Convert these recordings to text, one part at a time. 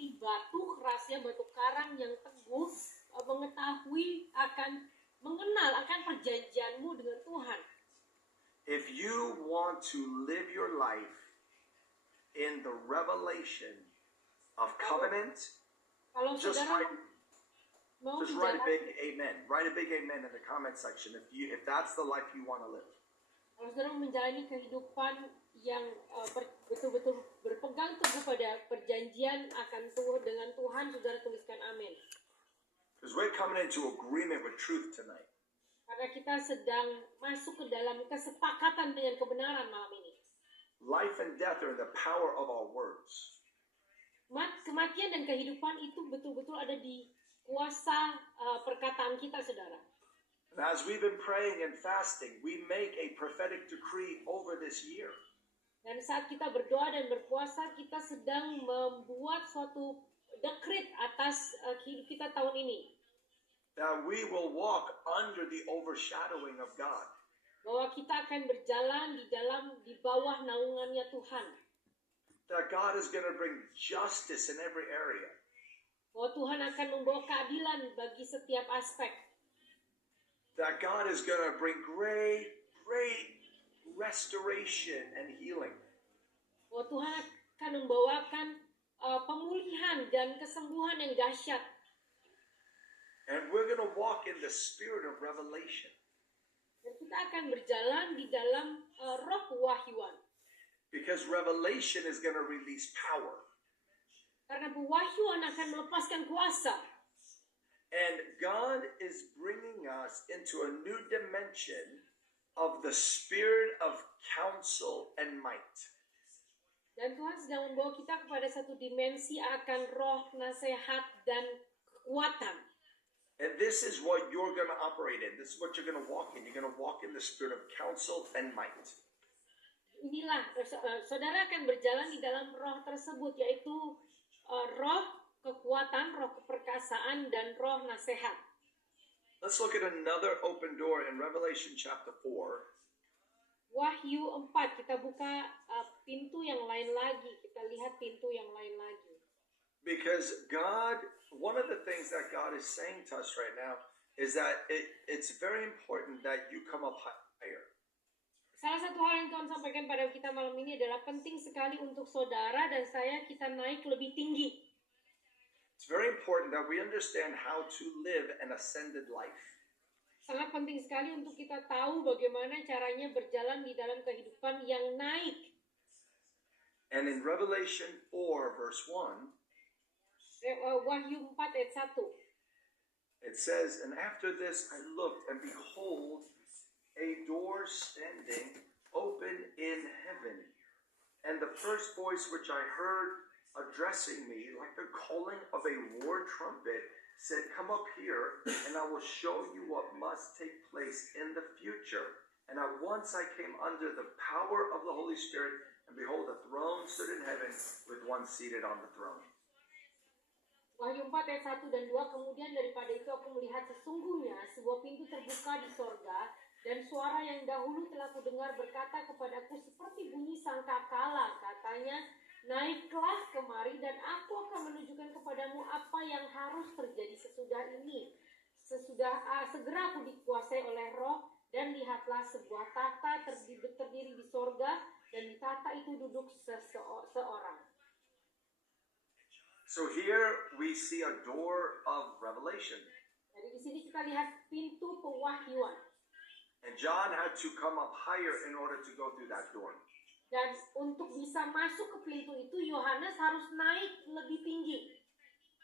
seperti batu kerasnya, batu karang yang teguh, mengetahui akan, mengenal akan perjanjianmu dengan Tuhan. If you want to live your life in the revelation of covenant, Kalau just saudara mau write a menjalani, big amen. Write a big amen in the comment section if that's the life you want to live. kalau saudara menjalani kehidupan yang betul-betul berpegang teguh pada perjanjian akan dengan Tuhan, saudara tuliskan amin. Because we're coming into agreement with truth tonight. Karena kita sedang masuk ke dalam kesepakatan dengan kebenaran malam ini. Life and death are in the power of our words. Kematian dan kehidupan itu betul-betul ada di kuasa perkataan kita, saudara. And as we've been praying and fasting, we make a prophetic decree over this year. Dan saat kita berdoa dan berpuasa, kita sedang membuat suatu dekret atas hidup kita tahun ini. That we will walk under the overshadowing of God. Bahwa kita akan berjalan di bawah naungannya Tuhan. That God is going to bring justice in every area. Bahwa Tuhan akan membawa keadilan bagi setiap aspek. That God is going to bring great restoration and healing. Bahwa Tuhan akan membawakan pemulihan dan kesembuhan yang dahsyat. And we're going to walk in the spirit of revelation. Dan kita akan berjalan di dalam roh pewahyuan. Because revelation is going to release power. Karena pewahyuan akan melepaskan kuasa. And God is bringing us into a new dimension of the spirit of counsel and might. Dan Tuhan sedang membawa kita kepada satu dimensi akan roh, nasihat, dan kekuatan. And this is what you're going to operate in. This is what you're going to walk in. You're going to walk in the spirit of counsel and might. Inilah, saudara akan berjalan di dalam roh tersebut, yaitu roh kekuatan, roh keperkasaan, dan roh nasihat. Let's look at another open door in Revelation chapter 4. Wahyu 4, kita buka pintu yang lain lagi. Kita lihat pintu yang lain lagi. Because God, one of the things that God is saying to us right now is that it's very important that you come up higher. Salah satu hal yang Tuhan sampaikan pada kita malam ini adalah penting sekali untuk saudara dan saya kita naik lebih tinggi. It's very important that we understand how to live an ascended life. Sangat penting sekali untuk kita tahu bagaimana caranya berjalan di dalam kehidupan yang naik. And in Revelation 4 verse 1, Wahyu 4 ayat 1. it says, and after this I looked, and behold, a door standing open in heaven. And the first voice which I heard addressing me, like the calling of a war trumpet, said, come up here, and I will show you what must take place in the future. And at once I came under the power of the Holy Spirit, and behold, a throne stood in heaven, with one seated on the throne. Wahyu 4 ayat 1 dan 2, kemudian daripada itu aku melihat sesungguhnya sebuah pintu terbuka di sorga, dan suara yang dahulu telah kudengar berkata kepadaku seperti bunyi sangkakala, katanya, naiklah kemari dan aku akan menunjukkan kepadamu apa yang harus terjadi sesudah ini. Segera aku dikuasai oleh roh, dan lihatlah sebuah tahta terdiri di sorga, dan di tahta itu duduk seorang. So here we see a door of revelation. Jadi di sini kita lihat pintu pewahyuan. And John had to come up higher in order to go through that door. Dan untuk bisa masuk ke pintu itu, Yohanes harus naik lebih tinggi.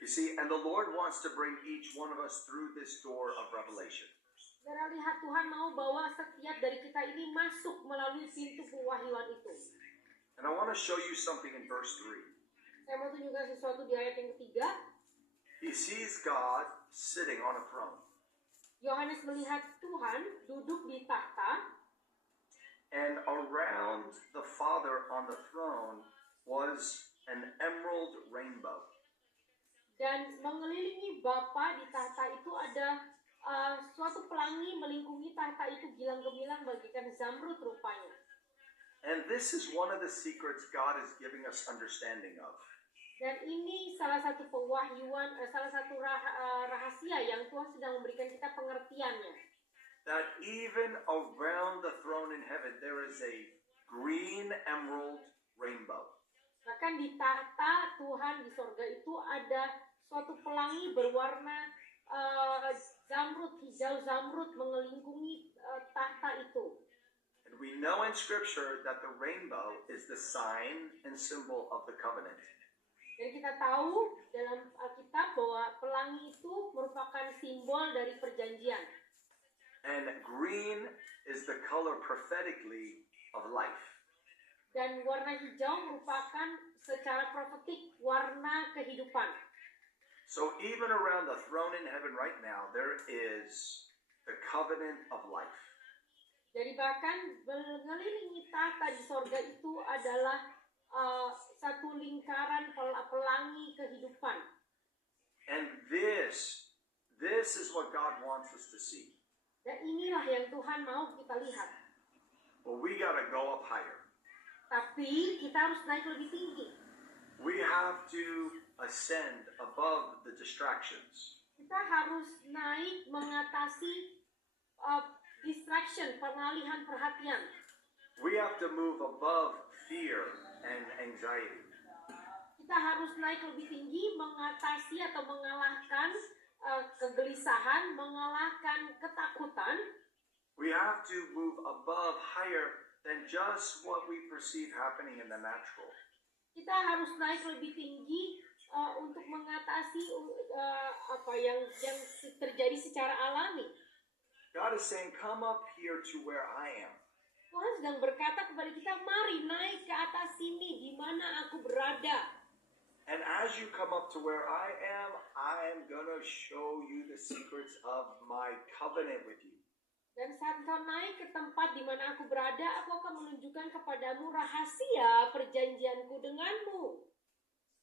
You see, and the Lord wants to bring each one of us through this door of revelation. Saudara lihat, Tuhan mau bawa setiap dari kita ini masuk melalui pintu pewahyuan itu. And I want to show you something in verse 3. Saya mau tunjukkan sesuatu di ayat yang ketiga. He sees God sitting on a throne. Yohanes melihat Tuhan duduk di tahta. And around the Father on the throne was an emerald rainbow. Dan mengelilingi Bapa di tahta itu ada suatu pelangi melingkungi tahta itu gilang gemilang bagaikan zamrud rupanya. And this is one of the secrets God is giving us understanding of. Dan ini salah satu pewahyuan, salah satu rahasia yang Tuhan sedang memberikan kita pengertiannya. That even around the throne in heaven, there is a green emerald rainbow. Bahkan di tahta Tuhan di sorga itu ada suatu pelangi berwarna zamrud, hijau zamrud mengelilingi tahta itu. And we know in Scripture that the rainbow is the sign and symbol of the covenant. Dan kita tahu dalam Alkitab bahwa pelangi itu merupakan simbol dari perjanjian. And green is the color prophetically of life. Dan warna hijau merupakan secara profetik warna kehidupan. So even around the throne in heaven right now, there is the covenant of life. Jadi bahkan mengelilingi tahta di sorga itu adalah satu lingkaran pelangi kehidupan. And this is what God wants us to see. Dan inilah yang Tuhan mau kita lihat. Well, we got to go up higher. Tapi kita harus naik lebih tinggi. We have to ascend above the distractions. Kita harus naik mengatasi distraction, pengalihan perhatian. We have to move above fear and anxiety. Kita harus naik lebih tinggi mengatasi atau mengalahkan kegelisahan, mengalahkan ketakutan. We have to move above higher than just what we perceive happening in the natural. Kita harus naik lebih tinggi untuk mengatasi apa yang terjadi secara alami. God is saying, come up here to where I am. Tuhan sedang berkata kepada kita, mari naik ke atas sini, di mana aku berada. And as you come up to where I am going to show you the secrets of my covenant with you. Dan saat kau naik ke tempat di mana aku berada, aku akan menunjukkan kepadamu rahasia perjanjianku denganmu.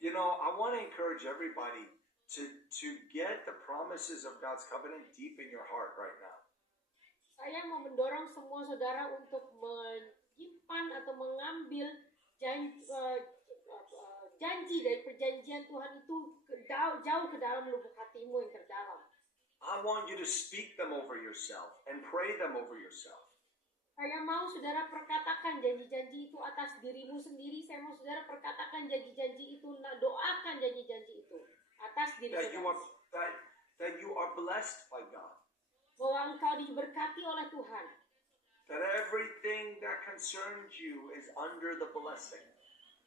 You know, I want to encourage everybody to get the promises of God's covenant deep in your heart right now. Saya mau mendorong semua saudara untuk menyimpan atau mengambil janji dari perjanjian Tuhan itu jauh ke dalam lubuk hatimu yang terdalam. I want you to speak them over yourself and pray them over yourself. Saya mau saudara perkatakan janji-janji itu atas dirimu sendiri. Saya mau saudara perkatakan janji-janji itu, doakan janji-janji itu atas diri saudara. That you are blessed by God. Bahwa engkau diberkati oleh Tuhan. That everything that concerns you is under the blessing.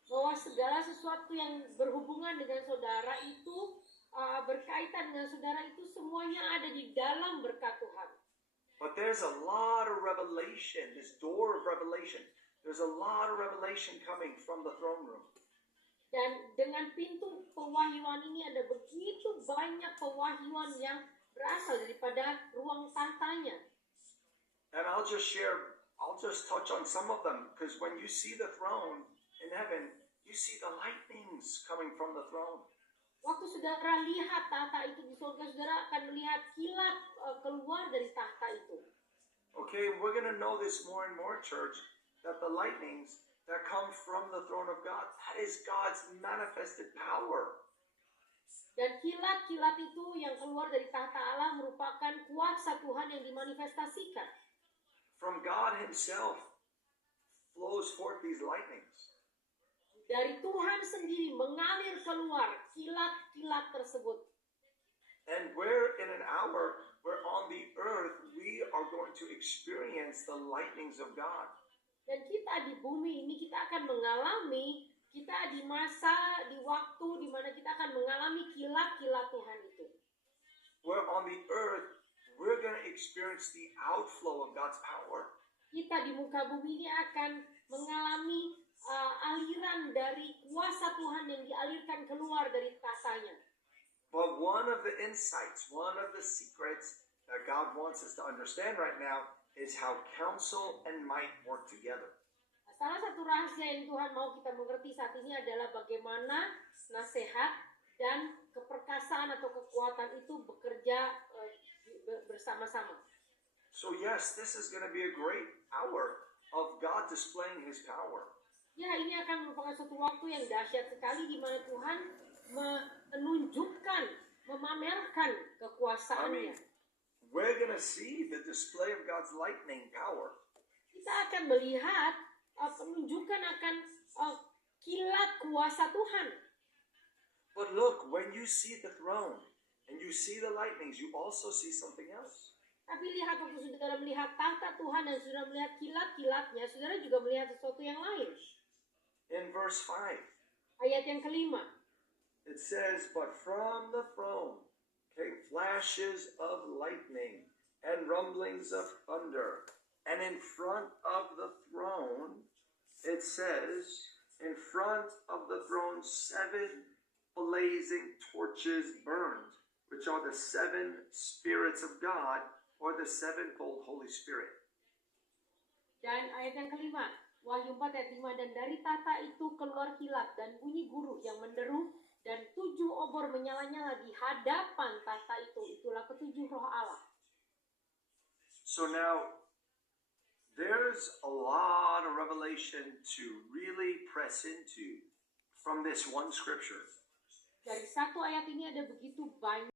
Bahwa segala sesuatu yang berhubungan dengan saudara itu, berkaitan dengan saudara itu, semuanya ada di dalam berkat Tuhan. But there's a lot of revelation, this door of revelation. There's a lot of revelation coming from the throne room. Dan dengan pintu pewahyuan ini ada begitu banyak pewahyuan yang berasal daripada ruang tahtanya. And I'll just touch on some of them, because when you see the throne in heaven, you see the lightnings coming from the throne. Waktu saudara lihat tahta itu di surga, saudara akan melihat kilat keluar dari tahta itu. Okay, we're going to know this more and more, church, that the lightnings that come from the throne of God, that is God's manifested power. Dan kilat-kilat itu yang keluar dari tahta Allah merupakan kuasa Tuhan yang dimanifestasikan. From God Himself flows forth these lightnings. Dari Tuhan sendiri mengalir keluar kilat-kilat tersebut. And we're in an hour where on the earth we are going to experience the lightnings of God. Dan kita di bumi ini kita akan mengalami, kita di masa, di waktu di mana kita akan mengalami kilat-kilat Tuhan itu. Where on the earth we're going to experience the outflow of God's power. Kita di muka bumi ini akan mengalami aliran dari kuasa Tuhan yang dialirkan keluar dari tahtanya. But one of the insights, one of the secrets that God wants us to understand right now is how counsel and might work together. Salah satu rahasia yang Tuhan mau kita mengerti saat ini adalah bagaimana nasihat dan keperkasaan atau kekuatan itu bekerja bersama-sama. So yes, this is going to be a great hour of God displaying His power. Ya, ini akan merupakan suatu waktu yang dahsyat sekali di mana Tuhan menunjukkan, memamerkan I mean, kekuasaannya. we're going to see the display of God's lightning power. Kita akan melihat penunjukan akan kilat kuasa Tuhan. But look, when you see the throne and you see the lightnings, you also see something else. Tapi lihat, waktu saudara melihat tahta Tuhan dan saudara melihat kilat-kilatnya, saudara juga melihat sesuatu yang lain. In verse 5, Ayat yang kelima, it says, "But from the throne came flashes of lightning and rumblings of thunder. And in front of the throne," it says, "in front of the throne 7 blazing torches burned, which are the 7 spirits of God, or the sevenfold Holy Spirit." dan ayat yang kelima, Wahyu 4 ayat 5, dan dari tahta itu keluar kilat dan bunyi guru yang menderu, dan 7 obor menyala-nyala di hadapan tahta itu. Itulah ketujuh roh Allah. So now, there's a lot of revelation to really press into from this one scripture. Dari satu ayat ini ada begitu banyak